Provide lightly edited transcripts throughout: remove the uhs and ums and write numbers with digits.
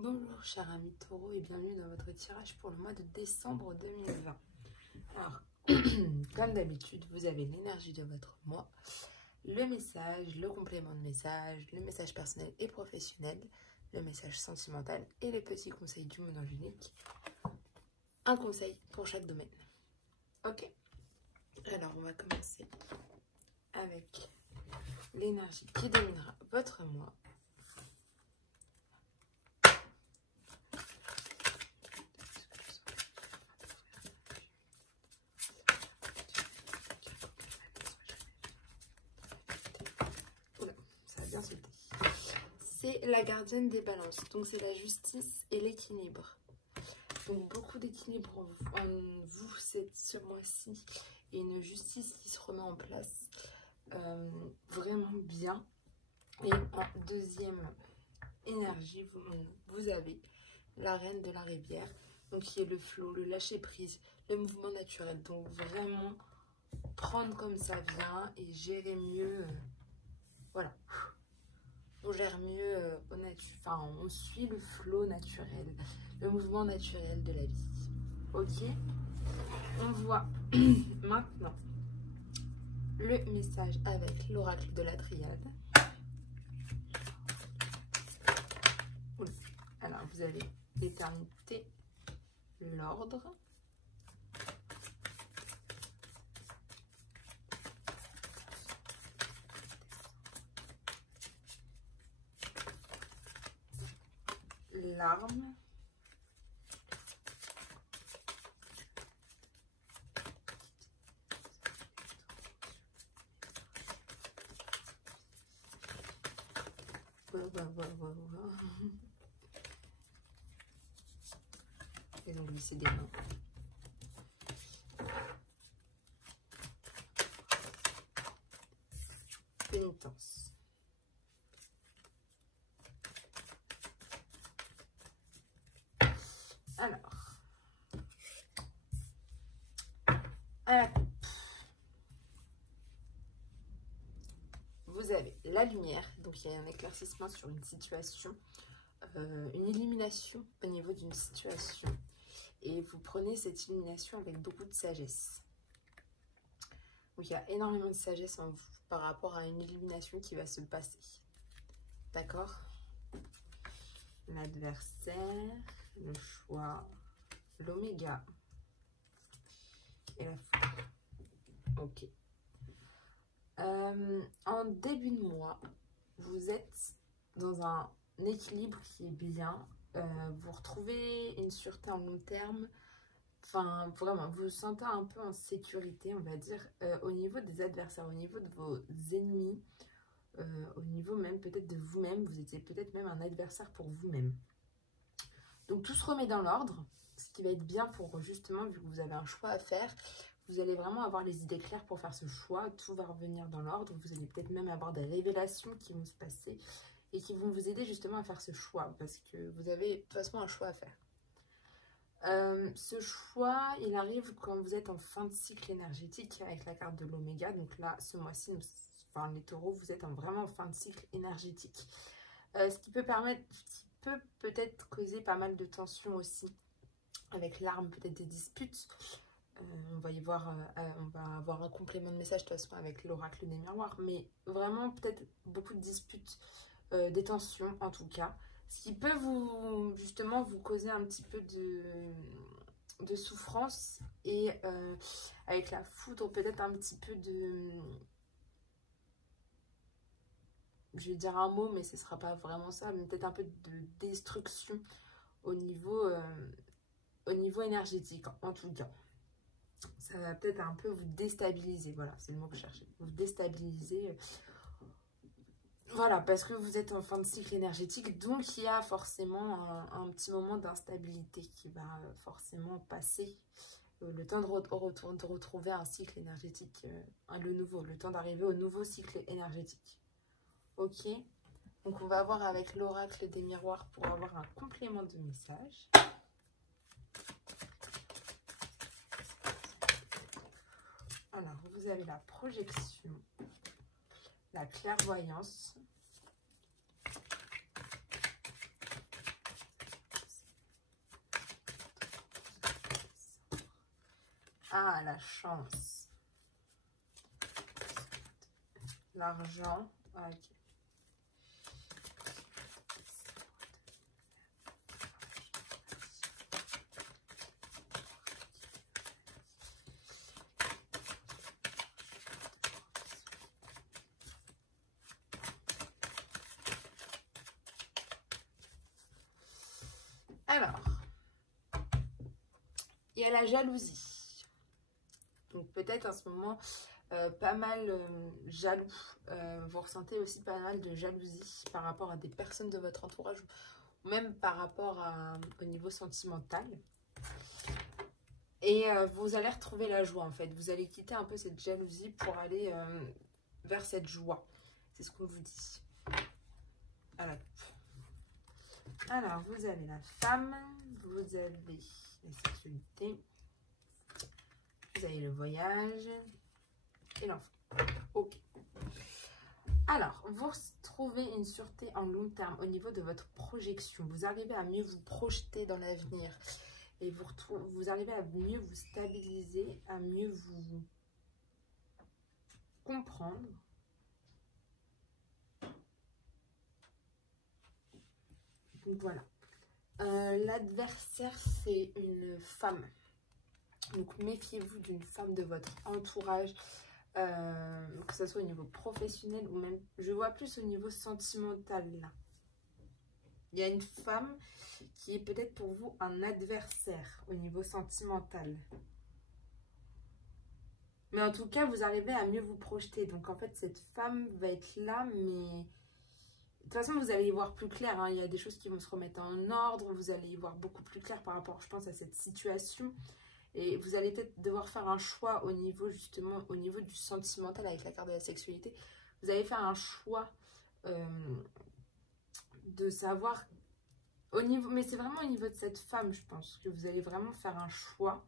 Bonjour chers amis Taureau et bienvenue dans votre tirage pour le mois de décembre 2020. Alors, comme d'habitude, vous avez l'énergie de votre mois, le message, le complément de message, le message personnel et professionnel, le message sentimental et les petits conseils du monde angélique. Un conseil pour chaque domaine. Ok? Alors, on va commencer avec l'énergie qui dominera votre mois. C'est la gardienne des balances, donc c'est la justice et l'équilibre. Donc beaucoup d'équilibre en vous ce mois-ci et une justice qui se remet en place vraiment bien. Et en deuxième énergie, vous avez la reine de la rivière, donc qui est le flot, le lâcher prise, le mouvement naturel. Donc vraiment prendre comme ça vient et gérer mieux, voilà. On gère mieux on suit le flot naturel, le mouvement naturel de la vie. Ok? On voit maintenant le message avec l'oracle de la Triade. Alors, vous avez l'éternité, l'ordre, l'arme, et donc glisser des mains. Pénitence. Alors, à la coupe, vous avez la lumière, donc il y a un éclaircissement sur une situation, une illumination au niveau d'une situation, et vous prenez cette illumination avec beaucoup de sagesse. Donc il y a énormément de sagesse en vous par rapport à une illumination qui va se passer. D'accord? L'adversaire, le choix, l'oméga et la foudre. Ok. En début de mois, vous êtes dans un équilibre qui est bien. Vous retrouvez une sûreté en long terme. Enfin, vraiment, vous vous sentez un peu en sécurité, on va dire, au niveau des adversaires, au niveau de vos ennemis, au niveau même peut-être de vous-même. Vous étiez peut-être même un adversaire pour vous-même. Donc, tout se remet dans l'ordre, ce qui va être bien pour justement, vu que vous avez un choix à faire, vous allez vraiment avoir les idées claires pour faire ce choix. Tout va revenir dans l'ordre. Vous allez peut-être même avoir des révélations qui vont se passer et qui vont vous aider justement à faire ce choix parce que vous avez de toute façon un choix à faire. Ce choix, il arrive quand vous êtes en fin de cycle énergétique avec la carte de l'oméga. Donc là, ce mois-ci, enfin, les taureaux, vous êtes vraiment en fin de cycle énergétique. Ce qui peut permettre, peut-être causer pas mal de tensions aussi avec l'arme, peut-être des disputes. On va y voir, on va avoir un complément de message de toute façon avec l'oracle des miroirs, mais vraiment peut-être beaucoup de disputes, des tensions en tout cas, ce qui peut justement vous causer un petit peu de souffrance et avec la foudre peut-être un petit peu de, je vais dire un mot mais ce ne sera pas vraiment ça, mais peut-être un peu de destruction au niveau énergétique en tout cas. Ça va peut-être un peu vous déstabiliser, voilà, c'est le mot que je cherchais, vous déstabiliser, voilà, parce que vous êtes en fin de cycle énergétique, donc il y a forcément un petit moment d'instabilité qui va forcément passer, le temps de retrouver un cycle énergétique, le temps d'arriver au nouveau cycle énergétique. Ok, donc on va voir avec l'oracle des miroirs pour avoir un complément de message. Alors, vous avez la projection, la clairvoyance, Ah, la chance. L'argent. Ah, ok. Alors, il y a la jalousie. Donc peut-être en ce moment, pas mal jaloux. Vous ressentez aussi pas mal de jalousie par rapport à des personnes de votre entourage, ou même par rapport au niveau sentimental. Et vous allez retrouver la joie en fait. Vous allez quitter un peu cette jalousie pour aller vers cette joie. C'est ce qu'on vous dit. Voilà. Alors, vous avez la femme, vous avez la sexualité, vous avez le voyage et l'enfant. Ok. Alors, vous trouvez une sûreté en long terme au niveau de votre projection. Vous arrivez à mieux vous projeter dans l'avenir. Et vous arrivez à mieux vous stabiliser, à mieux vous comprendre. Donc voilà. L'adversaire, c'est une femme. Donc méfiez-vous d'une femme de votre entourage, que ce soit au niveau professionnel ou même, je vois plus au niveau sentimental là. Il y a une femme qui est peut-être pour vous un adversaire au niveau sentimental. Mais en tout cas, vous arrivez à mieux vous projeter. Donc en fait, cette femme va être là, mais... De toute façon, vous allez y voir plus clair, hein. Il y a des choses qui vont se remettre en ordre. Vous allez y voir beaucoup plus clair par rapport, je pense, à cette situation. Et vous allez peut-être devoir faire un choix au niveau, justement, au niveau du sentimental avec la carte de la sexualité. Vous allez faire un choix de savoir... Au niveau, mais c'est vraiment au niveau de cette femme, je pense, que vous allez vraiment faire un choix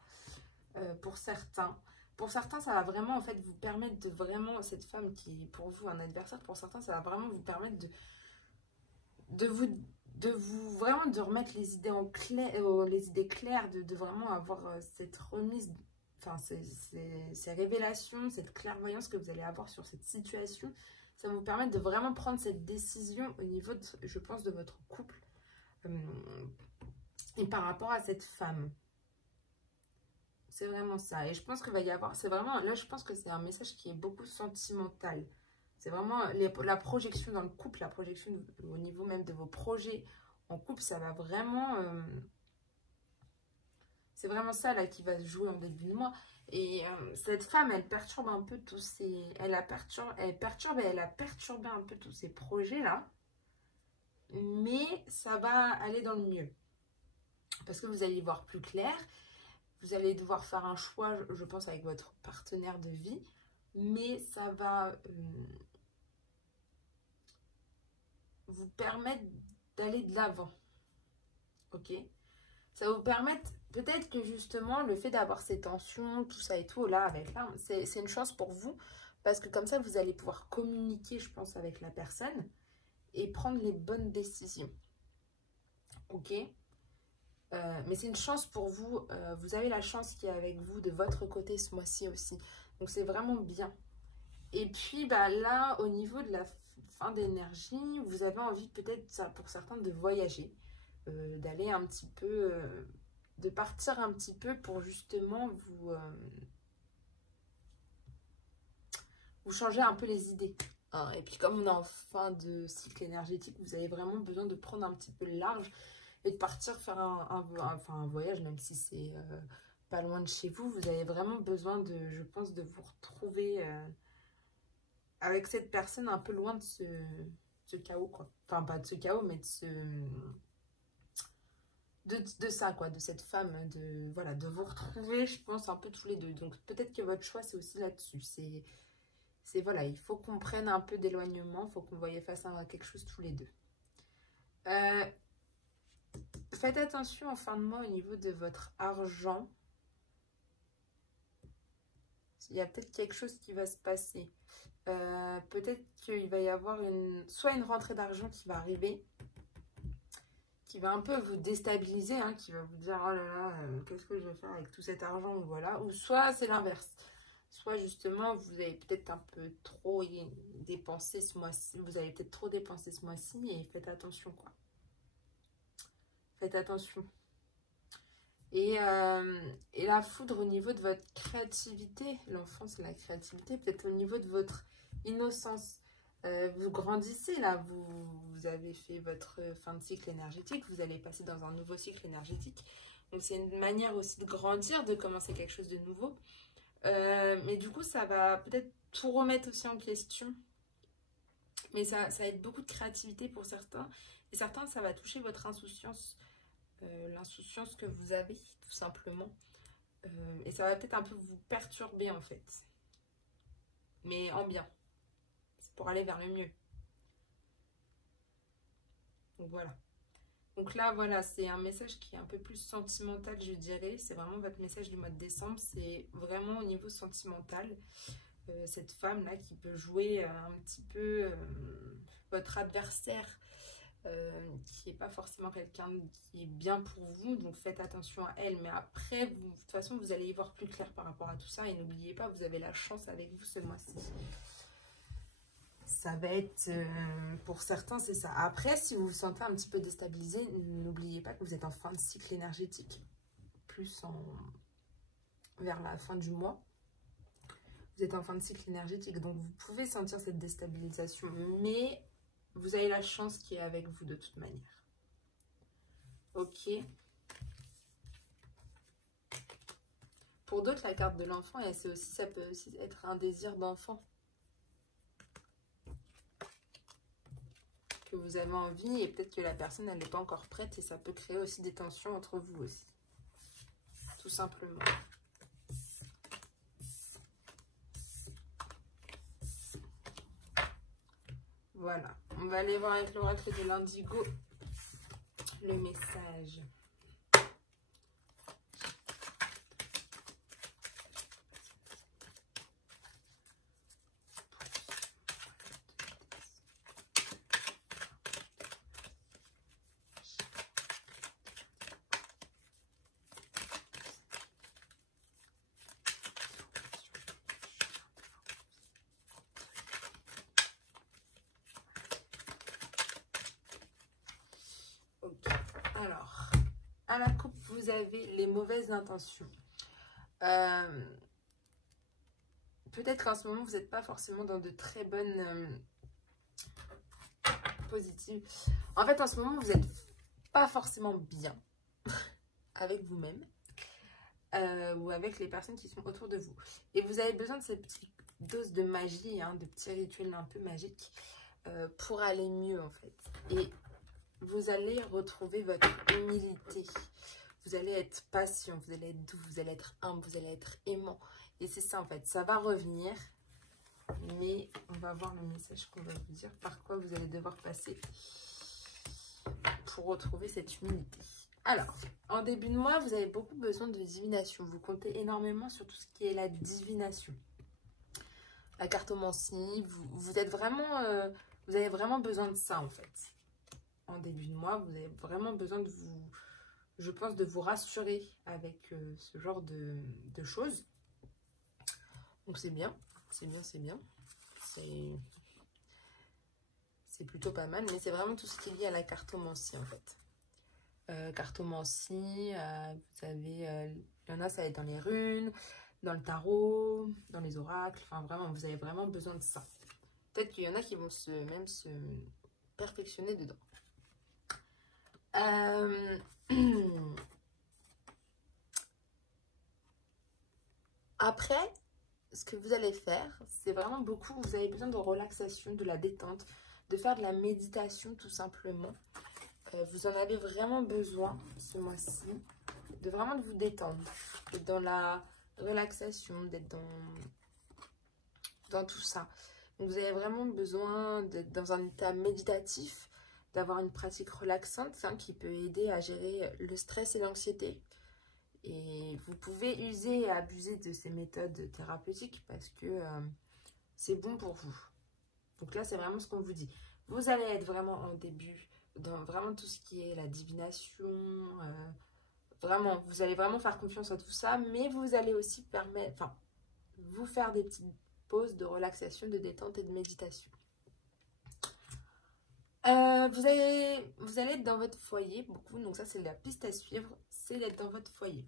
pour certains. Pour certains, ça va vraiment, en fait, vous permettre de vraiment... Cette femme qui est pour vous un adversaire, pour certains, ça va vraiment vous permettre de vous vraiment de remettre les idées en clair, les idées claires, de vraiment avoir cette remise, enfin ces révélations, cette clairvoyance que vous allez avoir sur cette situation. Ça va vous permettre de vraiment prendre cette décision au niveau, je pense, de votre couple et par rapport à cette femme. C'est vraiment ça. Et je pense qu'il va y avoir, c'est vraiment, là je pense que c'est un message qui est beaucoup sentimental. C'est vraiment la projection dans le couple, la projection au niveau même de vos projets en couple, ça va vraiment... c'est vraiment ça là qui va se jouer en début de mois. Et cette femme, elle perturbe un peu tous ces... Elle perturbe et elle a perturbé un peu tous ces projets là. Mais ça va aller dans le mieux. Parce que vous allez y voir plus clair. Vous allez devoir faire un choix, je pense, avec votre partenaire de vie. Mais ça va... vous permettre d'aller de l'avant, ok? Ça va vous permettre, peut-être que justement, le fait d'avoir ces tensions, tout ça et tout, là, avec là, c'est une chance pour vous, parce que comme ça, vous allez pouvoir communiquer, je pense, avec la personne, et prendre les bonnes décisions, ok? Mais c'est une chance pour vous, vous avez la chance qui est avec vous, de votre côté, ce mois-ci aussi, donc c'est vraiment bien. Et puis, bah là, au niveau de la fin d'énergie, vous avez envie peut-être, pour certains, de voyager, d'aller un petit peu, de partir un petit peu pour justement vous changer un peu les idées. Hein. Et puis comme on est en fin de cycle énergétique, vous avez vraiment besoin de prendre un petit peu le large et de partir faire un voyage, même si c'est pas loin de chez vous. Vous avez vraiment besoin de, je pense, de vous retrouver... avec cette personne un peu loin de ce chaos, quoi. Enfin, pas de ce chaos, mais de ce... De ça, quoi, de cette femme, voilà, de vous retrouver, je pense, un peu tous les deux. Donc, peut-être que votre choix, c'est aussi là-dessus. Voilà, il faut qu'on prenne un peu d'éloignement, il faut qu'on voie face à quelque chose tous les deux. Faites attention en fin de mois au niveau de votre argent. Il y a peut-être quelque chose qui va se passer. Peut-être qu'il va y avoir soit une rentrée d'argent qui va arriver, qui va un peu vous déstabiliser, hein, qui va vous dire oh là là, qu'est-ce que je vais faire avec tout cet argent, ou voilà, ou soit c'est l'inverse, soit justement vous avez peut-être un peu trop dépensé ce mois-ci, vous avez peut-être trop dépensé ce mois-ci, et faites attention quoi, faites attention. Et la foudre au niveau de votre créativité, l'enfance, la créativité, peut-être au niveau de votre innocence. Vous grandissez là, vous avez fait votre fin de cycle énergétique, vous allez passer dans un nouveau cycle énergétique. Donc c'est une manière aussi de grandir, de commencer quelque chose de nouveau. Mais du coup, ça va peut-être tout remettre aussi en question. Mais ça va être beaucoup de créativité pour certains. Et certains, ça va toucher votre insouciance. L'insouciance que vous avez, tout simplement. Et ça va peut-être un peu vous perturber, en fait. Mais en bien. C'est pour aller vers le mieux. Donc voilà. Donc là, voilà, c'est un message qui est un peu plus sentimental, je dirais. C'est vraiment votre message du mois de décembre. C'est vraiment au niveau sentimental. Cette femme-là qui peut jouer un petit peu votre adversaire, qui n'est pas forcément quelqu'un qui est bien pour vous. Donc faites attention à elle. Mais après, de toute façon, vous allez y voir plus clair par rapport à tout ça. Et n'oubliez pas, vous avez la chance avec vous ce mois-ci. Ça va être, pour certains, c'est ça. Après, si vous vous sentez un petit peu déstabilisé, n'oubliez pas que vous êtes en fin de cycle énergétique. Plus vers la fin du mois. Vous êtes en fin de cycle énergétique. Donc, vous pouvez sentir cette déstabilisation. Mais vous avez la chance qui est avec vous de toute manière. Ok. Pour d'autres, la carte de l'enfant, ça peut aussi être un désir d'enfant. Que vous avez envie, et peut-être que la personne elle n'est pas encore prête, et ça peut créer aussi des tensions entre vous aussi, tout simplement. Voilà, on va aller voir avec l'oracle de l'Indigo le message. Alors, à la coupe, vous avez les mauvaises intentions. Peut-être qu'en ce moment, vous n'êtes pas forcément dans de très bonnes positives. En fait, en ce moment, vous n'êtes pas forcément bien avec vous-même ou avec les personnes qui sont autour de vous. Et vous avez besoin de cette petite dose de magie, hein, de petits rituels un peu magiques pour aller mieux, en fait. Et vous allez retrouver votre humilité. Vous allez être patient, vous allez être doux, vous allez être humble, vous allez être aimant. Et c'est ça en fait, ça va revenir. Mais on va voir le message qu'on va vous dire. Par quoi vous allez devoir passer pour retrouver cette humilité. Alors, en début de mois, vous avez beaucoup besoin de divination. Vous comptez énormément sur tout ce qui est la divination. La cartomancie, vous êtes vraiment... vous avez vraiment besoin de ça en fait. En début de mois, vous avez vraiment besoin de vous, je pense, de vous rassurer avec ce genre de choses. Donc c'est bien, c'est bien, c'est bien. C'est plutôt pas mal, mais c'est vraiment tout ce qui est lié à la cartomancie en fait. Cartomancie, vous avez, il y en a, ça va être dans les runes, dans le tarot, dans les oracles, enfin vraiment, vous avez vraiment besoin de ça. Peut-être qu'il y en a qui vont même se perfectionner dedans. Après, ce que vous allez faire, c'est vraiment beaucoup, vous avez besoin de relaxation, de la détente, de faire de la méditation tout simplement. Vous en avez vraiment besoin ce mois-ci, de vraiment de vous détendre, d'être dans la relaxation, d'être dans tout ça. Donc vous avez vraiment besoin d'être dans un état méditatif, d'avoir une pratique relaxante qui peut aider à gérer le stress et l'anxiété. Et vous pouvez user et abuser de ces méthodes thérapeutiques parce que c'est bon pour vous. Donc là, c'est vraiment ce qu'on vous dit. Vous allez être vraiment en début dans vraiment tout ce qui est la divination. Vraiment, vous allez vraiment faire confiance à tout ça, mais vous allez aussi permettre, enfin, vous faire des petites pauses de relaxation, de détente et de méditation. Vous allez être dans votre foyer beaucoup, donc ça c'est la piste à suivre, c'est d'être dans votre foyer,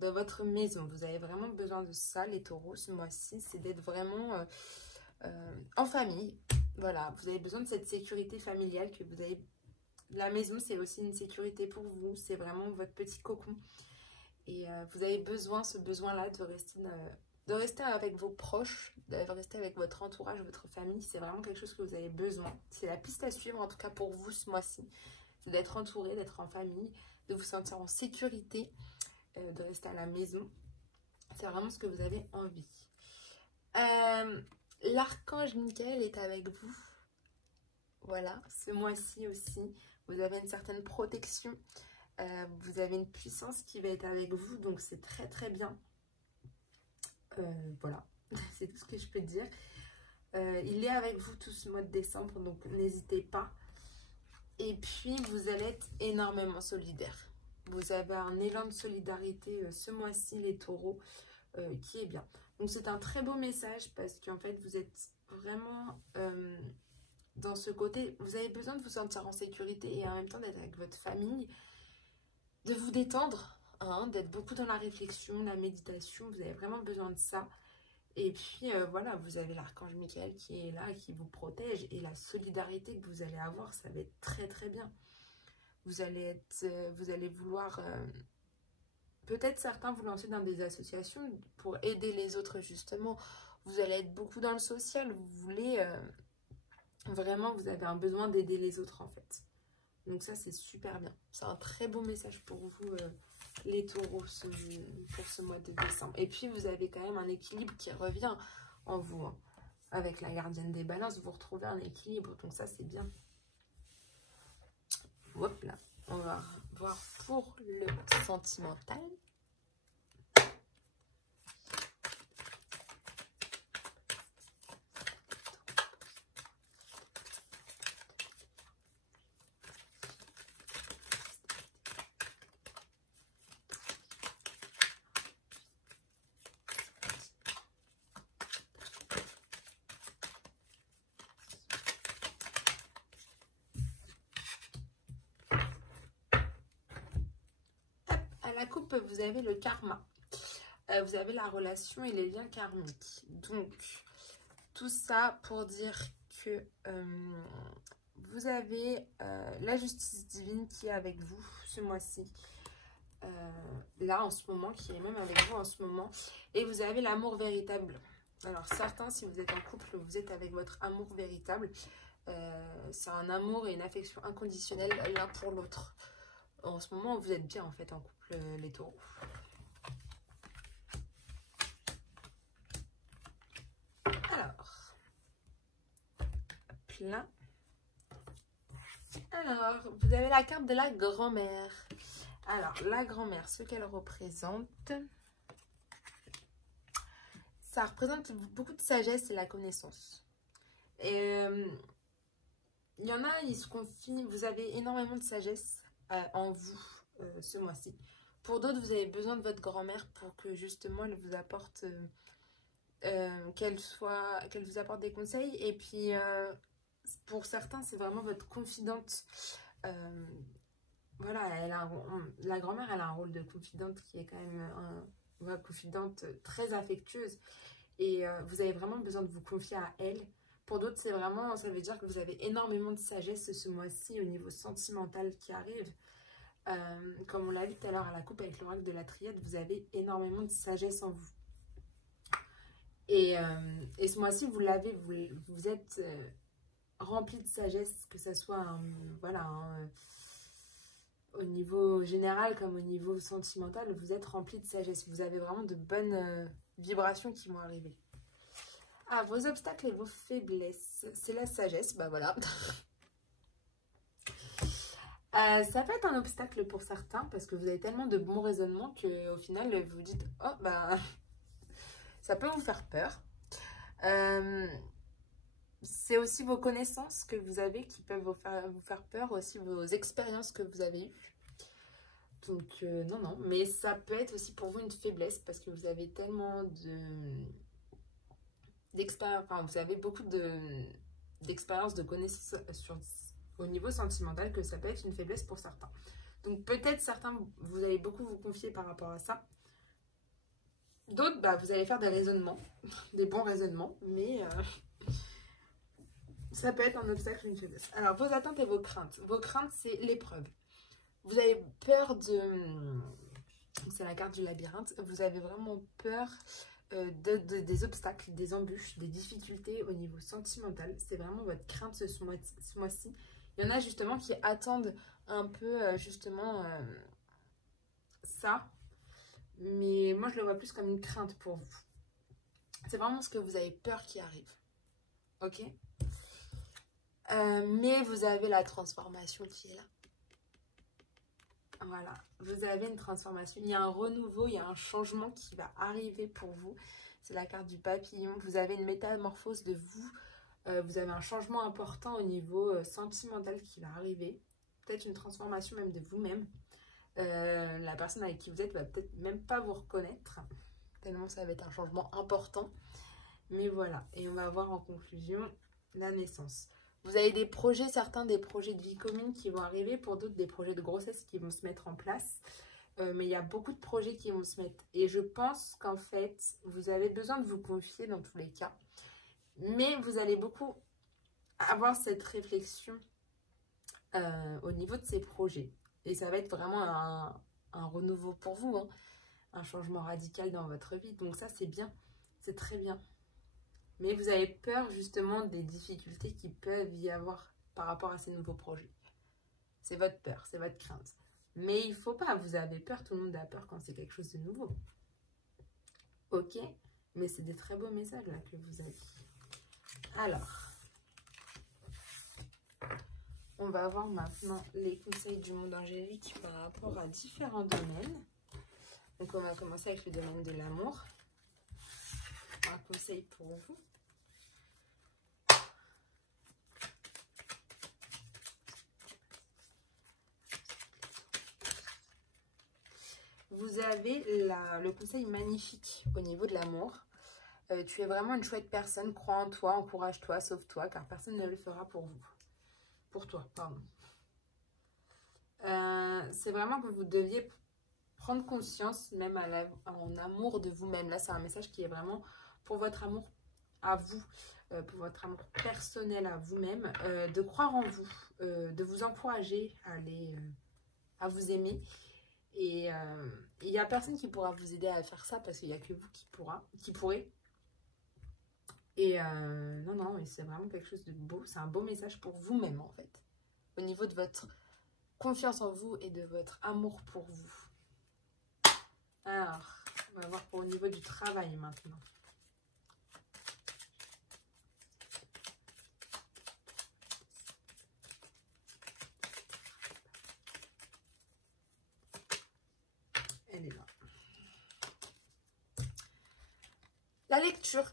dans votre maison. Vous avez vraiment besoin de ça, les taureaux, ce mois-ci, c'est d'être vraiment en famille. Voilà, vous avez besoin de cette sécurité familiale que vous avez. La maison, c'est aussi une sécurité pour vous, c'est vraiment votre petit cocon. Et vous avez besoin, ce besoin-là de rester avec vos proches, de rester avec votre entourage, votre famille. C'est vraiment quelque chose que vous avez besoin. C'est la piste à suivre, en tout cas pour vous ce mois-ci. C'est d'être entouré, d'être en famille, de vous sentir en sécurité, de rester à la maison. C'est vraiment ce que vous avez envie. L'archange Michael est avec vous. Voilà, ce mois-ci aussi, vous avez une certaine protection. Vous avez une puissance qui va être avec vous, donc c'est très très bien. Voilà, c'est tout ce que je peux dire. Il est avec vous tout ce mois de décembre, donc n'hésitez pas. Et puis, vous allez être énormément solidaire. Vous avez un élan de solidarité ce mois-ci, les taureaux, qui est bien. Donc, c'est un très beau message parce qu'en fait, vous êtes vraiment dans ce côté. Vous avez besoin de vous sentir en sécurité et en même temps d'être avec votre famille, de vous détendre, hein, d'être beaucoup dans la réflexion, la méditation. Vous avez vraiment besoin de ça. Et puis, voilà, vous avez l'archange Michael qui est là, qui vous protège. Et la solidarité que vous allez avoir, ça va être très, très bien. Vous allez vouloir... peut-être certains vous lancer dans des associations pour aider les autres, justement. Vous allez être beaucoup dans le social. Vous voulez... vraiment, vous avez un besoin d'aider les autres, en fait. Donc ça, c'est super bien. C'est un très beau message pour vous, les taureaux, pour ce mois de décembre. Et puis, vous avez quand même un équilibre qui revient en vous. Hein. Avec la gardienne des balances, vous retrouvez un équilibre. Donc ça, c'est bien. Hop là. On va voir pour le sentimental. La coupe, vous avez le karma. Vous avez la relation et les liens karmiques. Donc, tout ça pour dire que vous avez la justice divine qui est avec vous ce mois-ci. Là, en ce moment, qui est même avec vous en ce moment. Et vous avez l'amour véritable. Alors, certains, si vous êtes en couple, vous êtes avec votre amour véritable. C'est un amour et une affection inconditionnelle l'un pour l'autre. En ce moment, vous êtes bien en fait en couple, les taureaux. Alors, plein. Alors, vous avez la carte de la grand-mère. Alors, la grand-mère, ce qu'elle représente, ça représente beaucoup de sagesse et la connaissance. Et il y en a, ils se confient, vous avez énormément de sagesse en vous ce mois-ci. Pour d'autres, vous avez besoin de votre grand-mère pour que justement elle vous apporte qu'elle vous apporte des conseils. Et puis pour certains, c'est vraiment votre confidente. Voilà, la grand-mère, elle a un rôle de confidente qui est quand même une confidente très affectueuse. Et vous avez vraiment besoin de vous confier à elle. Pour d'autres, c'est vraiment, ça veut dire que vous avez énormément de sagesse ce mois-ci au niveau sentimental qui arrive. Comme on l'a vu tout à l'heure à la coupe avec l'oracle de la triade, vous avez énormément de sagesse en vous. Et ce mois-ci, vous l'avez, vous êtes rempli de sagesse, que ce soit au niveau général comme au niveau sentimental, vous êtes rempli de sagesse. Vous avez vraiment de bonnes vibrations qui vont arriver. Ah, vos obstacles et vos faiblesses, c'est la sagesse, bah voilà. Ça peut être un obstacle pour certains parce que vous avez tellement de bons raisonnements qu'au final vous vous dites oh bah ça peut vous faire peur. c'est aussi vos connaissances que vous avez qui peuvent vous faire peur, aussi vos expériences que vous avez eues. Donc, non, non. Mais ça peut être aussi pour vous une faiblesse parce que vous avez tellement d'expérience, enfin, vous avez beaucoup d'expérience, de connaissances au niveau sentimental que ça peut être une faiblesse pour certains. Donc, peut-être certains, vous allez beaucoup vous confier par rapport à ça. D'autres, bah, vous allez faire des raisonnements, des bons raisonnements, mais ça peut être un obstacle, une faiblesse. Alors, vos attentes et vos craintes. Vos craintes, c'est l'épreuve. Vous avez peur de... C'est la carte du labyrinthe. Vous avez vraiment peur des obstacles, des embûches, des difficultés au niveau sentimental. C'est vraiment votre crainte ce mois-ci. Il y en a justement qui attendent un peu justement ça. Mais moi, je le vois plus comme une crainte pour vous. C'est vraiment ce que vous avez peur qui arrive. Ok ? Mais vous avez la transformation qui est là. Voilà, vous avez une transformation. Il y a un renouveau, il y a un changement qui va arriver pour vous. C'est la carte du papillon. Vous avez une métamorphose de vous. Vous avez un changement important au niveau sentimental qui va arriver. Peut-être une transformation même de vous-même. La personne avec qui vous êtes va peut-être même pas vous reconnaître. Tellement ça va être un changement important. Mais voilà, et on va voir en conclusion la naissance. Vous avez des projets, certains des projets de vie commune qui vont arriver, pour d'autres des projets de grossesse qui vont se mettre en place. Mais il y a beaucoup de projets qui vont se mettre. Et je pense qu'en fait, vous avez besoin de vous confier dans tous les cas. Mais vous allez beaucoup avoir cette réflexion au niveau de ces projets. Et ça va être vraiment un renouveau pour vous, hein, un changement radical dans votre vie. Donc ça, c'est bien, c'est très bien. Mais vous avez peur justement des difficultés qui peuvent y avoir par rapport à ces nouveaux projets. C'est votre peur, c'est votre crainte. Mais il ne faut pas, vous avez peur, tout le monde a peur quand c'est quelque chose de nouveau. Ok, mais c'est des très beaux messages là que vous avez. Alors, on va voir maintenant les conseils du monde angélique par rapport à différents domaines. Donc on va commencer avec le domaine de l'amour. Un conseil pour vous. Vous avez le conseil magnifique au niveau de l'amour. Tu es vraiment une chouette personne. Crois en toi, encourage-toi, sauve-toi, car personne ne le fera pour vous. Pour toi, pardon. C'est vraiment que vous deviez prendre conscience, même en amour de vous-même. Là, c'est un message qui est vraiment pour votre amour à vous, pour votre amour personnel à vous-même, de croire en vous, de vous encourager à vous aimer. Et il n'y a personne qui pourra vous aider à faire ça parce qu'il n'y a que vous qui pourrez. Et non, non, c'est vraiment quelque chose de beau. C'est un beau message pour vous-même en fait. Au niveau de votre confiance en vous et de votre amour pour vous. Alors, on va voir au niveau du travail maintenant. Elle est là. La lecture.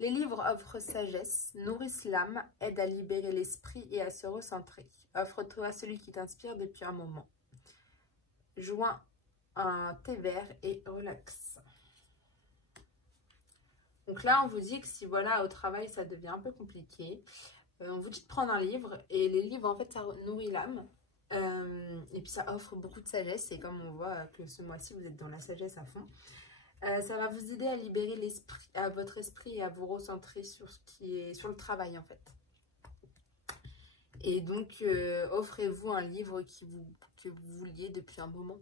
Les livres offrent sagesse, nourrissent l'âme, aident à libérer l'esprit et à se recentrer. Offre-toi celui qui t'inspire depuis un moment. Joins un thé vert et relax. Donc là, on vous dit que si voilà, au travail, ça devient un peu compliqué, on vous dit de prendre un livre. Et les livres, en fait, ça nourrit l'âme. Et puis ça offre beaucoup de sagesse. Et comme on voit que ce mois-ci, vous êtes dans la sagesse à fond. Ça va vous aider à libérer l'esprit, à votre esprit et à vous recentrer sur ce qui est sur le travail en fait. Et donc offrez-vous un livre que vous vouliez depuis un moment.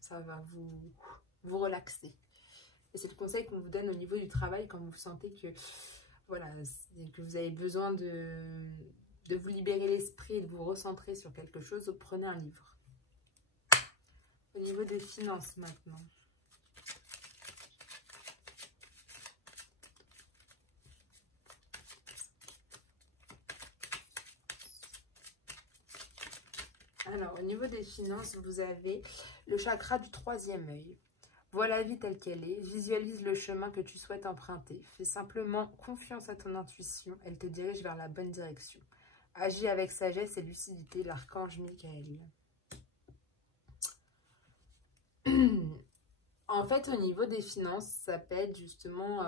Ça va vous relaxer. Et c'est le conseil qu'on vous donne au niveau du travail quand vous sentez que voilà, que vous avez besoin de vous libérer l'esprit et de vous recentrer sur quelque chose. Prenez un livre. Au niveau des finances maintenant. Alors, au niveau des finances, vous avez le chakra du troisième œil. Vois la vie telle qu'elle est, visualise le chemin que tu souhaites emprunter. Fais simplement confiance à ton intuition, elle te dirige vers la bonne direction. Agis avec sagesse et lucidité, l'archange Michael. En fait, au niveau des finances, ça peut être justement...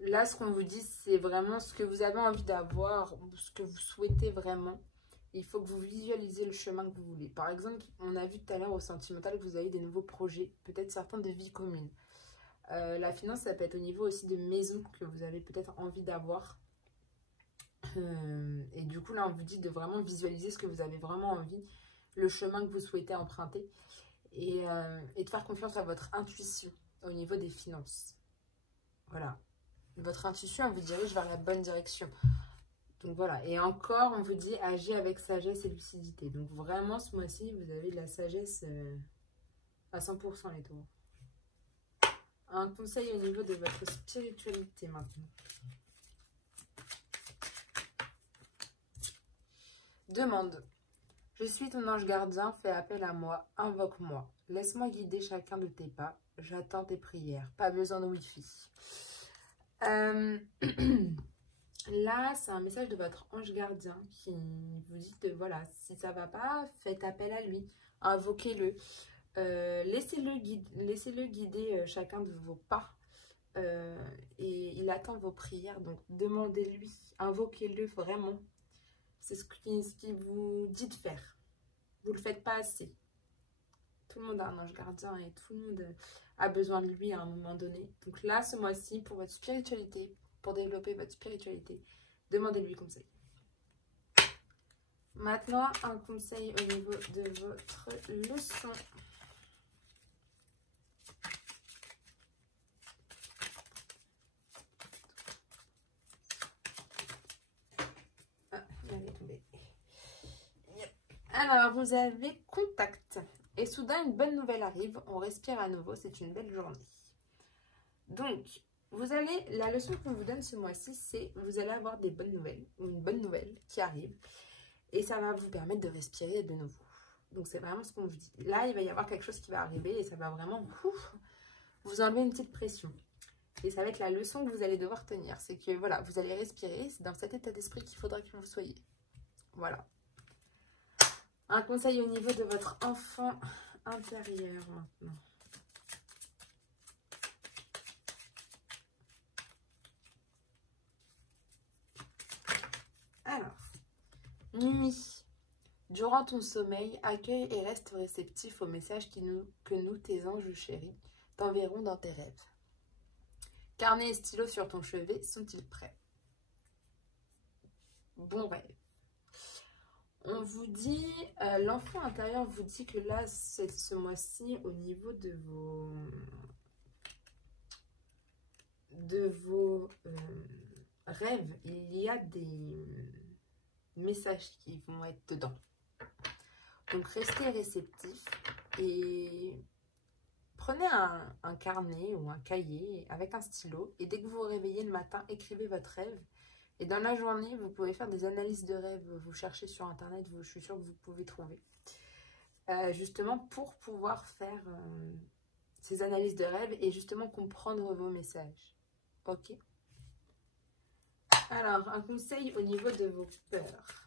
là, ce qu'on vous dit, c'est vraiment ce que vous avez envie d'avoir, ce que vous souhaitez vraiment. Il faut que vous visualisez le chemin que vous voulez. Par exemple, on a vu tout à l'heure au sentimental que vous avez des nouveaux projets, peut-être certains de vie commune. La finance, ça peut être au niveau aussi de maison que vous avez peut-être envie d'avoir. Et du coup, là, on vous dit de vraiment visualiser ce que vous avez vraiment envie, le chemin que vous souhaitez emprunter et de faire confiance à votre intuition au niveau des finances. Voilà. Votre intuition, elle vous dirige vers la bonne direction. Donc voilà. Et encore, on vous dit agir avec sagesse et lucidité. Donc vraiment, ce mois-ci, vous avez de la sagesse à 100% les taureaux. Un conseil au niveau de votre spiritualité maintenant. Demande. Je suis ton ange gardien, fais appel à moi, invoque-moi. Laisse-moi guider chacun de tes pas. J'attends tes prières. Pas besoin de Wi-Fi. Là, c'est un message de votre ange gardien qui vous dit que voilà, si ça va pas, faites appel à lui, invoquez-le. Laissez-le guider chacun de vos pas. Et il attend vos prières. Donc, demandez-lui, invoquez-le vraiment. C'est ce qui vous dit de faire. Vous ne le faites pas assez. Tout le monde a un ange gardien et tout le monde a besoin de lui à un moment donné. Donc là, ce mois-ci, pour votre spiritualité, pour développer votre spiritualité, demandez-lui conseil. Maintenant, un conseil au niveau de votre leçon. Ah, il avait tombé. Yep. Alors, vous avez contact. Et soudain, une bonne nouvelle arrive. On respire à nouveau. C'est une belle journée. Donc, la leçon qu'on vous donne ce mois-ci, c'est vous allez avoir des bonnes nouvelles, ou une bonne nouvelle qui arrive. Et ça va vous permettre de respirer de nouveau. Donc, c'est vraiment ce qu'on vous dit. Là, il va y avoir quelque chose qui va arriver et ça va vraiment vous enlever une petite pression. Et ça va être la leçon que vous allez devoir tenir. C'est que, voilà, vous allez respirer. C'est dans cet état d'esprit qu'il faudra que vous soyez. Voilà. Un conseil au niveau de votre enfant intérieur maintenant. Alors, nuit. Durant ton sommeil, accueille et reste réceptif aux messages que nous, tes anges chéris, t'enverront dans tes rêves. Carnet et stylo sur ton chevet, sont-ils prêts? Bon rêve. On vous dit, l'enfant intérieur vous dit que là, ce mois-ci, au niveau de vos rêves, il y a des messages qui vont être dedans. Donc, restez réceptif et prenez un carnet ou un cahier avec un stylo et dès que vous vous réveillez le matin, écrivez votre rêve. Et dans la journée, vous pouvez faire des analyses de rêves. Vous cherchez sur Internet, je suis sûre que vous pouvez trouver. Justement pour pouvoir faire ces analyses de rêves et justement comprendre vos messages. Ok? Alors, un conseil au niveau de vos peurs.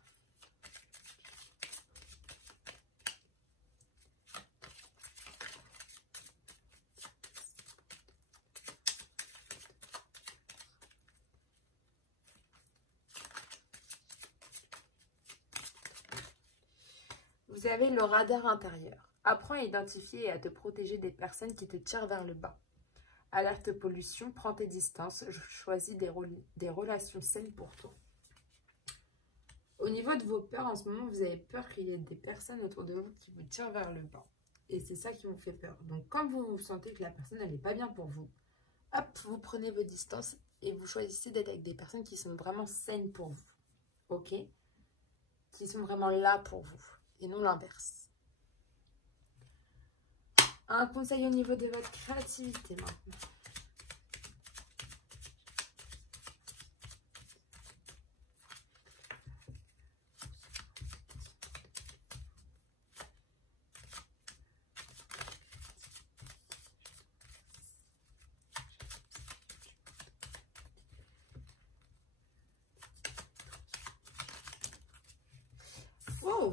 Vous avez le radar intérieur. Apprends à identifier et à te protéger des personnes qui te tirent vers le bas. Alerte pollution, prends tes distances, choisis des relations saines pour toi. Au niveau de vos peurs, en ce moment, vous avez peur qu'il y ait des personnes autour de vous qui vous tirent vers le bas. Et c'est ça qui vous fait peur. Donc, quand vous sentez que la personne n'est pas bien pour vous, hop, vous prenez vos distances et vous choisissez d'être avec des personnes qui sont vraiment saines pour vous. Ok? Qui sont vraiment là pour vous. Et non l'inverse. Un conseil au niveau de votre créativité maintenant.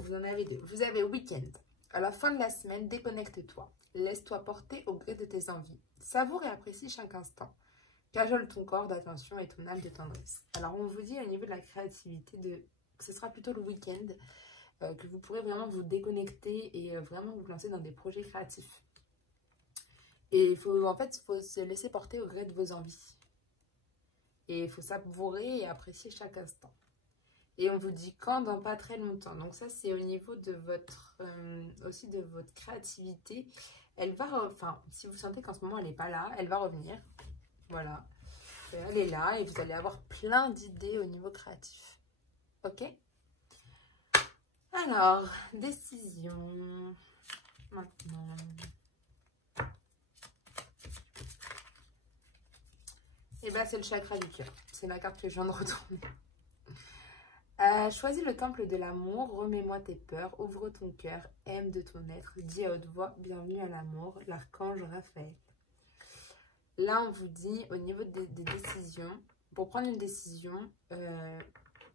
vous en avez deux. Vous avez week-end. À la fin de la semaine, déconnecte-toi. Laisse-toi porter au gré de tes envies. Savoure et apprécie chaque instant. Cajole ton corps d'attention et ton âme de tendresse. Alors, on vous dit au niveau de la créativité que ce sera plutôt le week-end que vous pourrez vraiment vous déconnecter et vraiment vous lancer dans des projets créatifs. Et en fait, il faut se laisser porter au gré de vos envies. Et il faut savourer et apprécier chaque instant. Et on vous dit quand dans pas très longtemps. Donc ça, c'est au niveau de votre aussi de votre créativité. Elle va, enfin, si vous sentez qu'en ce moment elle n'est pas là, elle va revenir. Voilà. Elle est là et vous allez avoir plein d'idées au niveau créatif. Ok? Alors, décision. Maintenant. Et bien, c'est le chakra du cœur. C'est la carte que je viens de retourner. Choisis le temple de l'amour, remets-moi tes peurs, ouvre ton cœur, aime de ton être, dis à haute voix, bienvenue à l'amour, l'archange Raphaël. Là, on vous dit, au niveau des décisions, pour prendre une décision,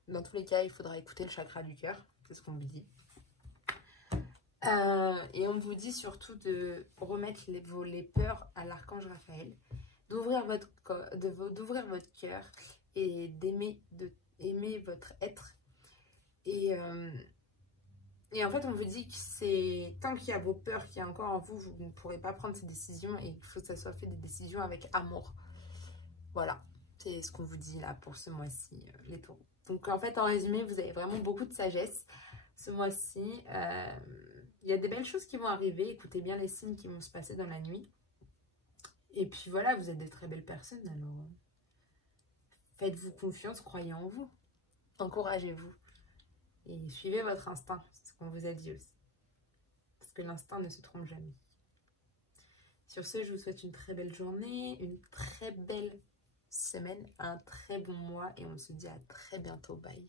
dans tous les cas, il faudra écouter le chakra du cœur, c'est ce qu'on vous dit. Et on vous dit surtout de remettre les peurs à l'archange Raphaël, d'ouvrir votre cœur et d'aimer votre être. Et en fait, on vous dit que c'est tant qu'il y a vos peurs qui est encore en vous, vous ne pourrez pas prendre ces décisions et il faut que ça soit fait des décisions avec amour. Voilà, c'est ce qu'on vous dit là pour ce mois-ci, les taureaux. Donc en fait, en résumé, vous avez vraiment beaucoup de sagesse ce mois-ci. Il y a des belles choses qui vont arriver. Écoutez bien les signes qui vont se passer dans la nuit. Et puis voilà, vous êtes des très belles personnes. Alors, faites-vous confiance, croyez en vous. Encouragez-vous. Et suivez votre instinct. C'est ce qu'on vous a dit aussi. Parce que l'instinct ne se trompe jamais. Sur ce, je vous souhaite une très belle journée, une très belle semaine, un très bon mois. Et on se dit à très bientôt. Bye.